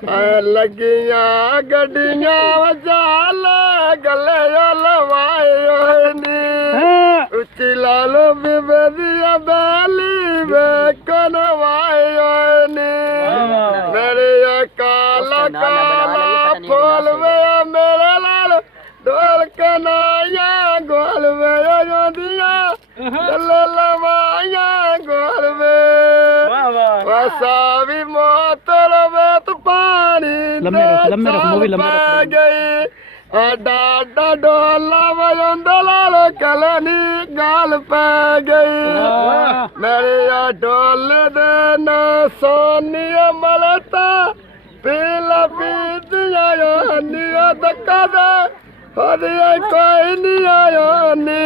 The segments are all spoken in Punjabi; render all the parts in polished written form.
ਲੱਗੀਆਂ ਗੱਡੀਆਂ ਵਜਾਲ ਗੱਲੇ ਲਵਾਏ ਨੀ ਉੱਚੀ ਲਾਲੋ ਬੀਬੇ ਦੀ ਬੈਲੀ ਵੇਖਣ ਵਾਏ ਨੀ ਮੇਰੇ ਕਾਲਾ ਕਾਲਾ ਫੁੱਲ ਵੇ ਮੇਰੇ ਲਾਲ ਢੋਲ ਕਨਾਇਆ ਗੋਲ ਵੇ ਜਾਂਦੀਆਂ ਗੱਲੇ ਲਵਾਈਆਂ ਗੋਲ ਵੇ ਵਸਾ ਵੀ ਮੋਤਰ ਵੇ ਤੂੰ ਪਾਣੀ ਲੰਮੇ ਰਖ ਗਈ ਆਡਾ ਡੋਲਾ ਵਜੰਦਾ ਲਾਲ ਕਲਨੀ ਗਾਲ ਪੈ ਗਈ ਮੇਰੇ ਆ ਡੋਲੇ ਦੇ ਨਾ ਸੋਨੀ ਮਲਤਾ ਪੀਲਾ ਪੀਤੀਆਂ ਨੀਆ ਧੱਕਾ ਦੇ ਹੋਦੀਏ ਕੋਈ ਨਹੀਂ ਆਇਆ ਨੀ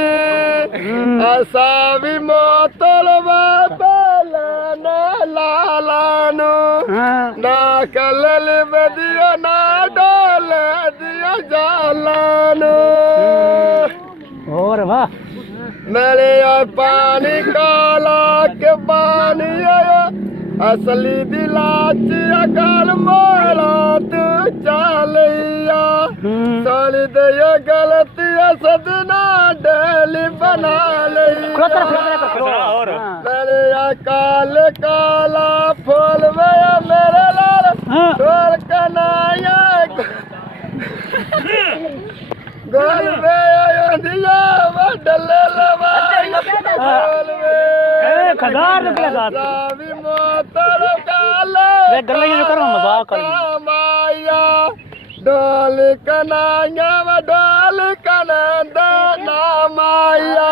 ਅਸਾ ਵੀ ਮੋਤਲ ਬਾਬਲਾ ਨਾ ਲਾਲਾ ਨੂੰ ਨਾ ਕਲਲ ਵਧੀਆ ਨਾ ਡੋਲੇ ਦੀਆਂ ਜਾਲਾਂ ਨੂੰ ਹੋਰ ਵਾਹ ਮੇਰੇ ਆ ਪਾਣੀ ਕਾਲਾ ਕੇ ਪਾਣੀ ਆਇਆ ਅਸਲੀ ਦੀ ਲਾਚ ਅਗਲ ਮੋਲਾ ਤੂੰ ਚਾਲਿਆ ਸਾਲੀ ਦੇ ਗਲਤੀ ਸਦਨਾ ਡੇਲੀ ਬਣਾ ਲਈ ਮੇਰੇ ਆ ਕਾਲੇ ਕਾਲਾ ਫੁੱਲ ਵੇ ਮੇਰੇ ਲਾਲ ਢੋਲ ਕਨਾਇਆ ਗੋਲ ਵੇ ਆਂਦੀਆਂ ਵੱਡਲੇ ਲਵਾਈ ਗੋਲ ਵੇ ਖਜ਼ਾਰ ਰੁਪਿਆ ਦਾ ਵੀ ਮੋਤਰ ਕਾਲੇ ਵੇ ਗੱਲਾਂ ਹੀ ਕਰੋ ਮਜ਼ਾਕ ਕਰ ਮਾਇਆ ਡੋਲ ਕਨਾਇਆ ਵਾ ਡੋਲ ਕਨੰਦ ਨਾ ਮਾਇਆ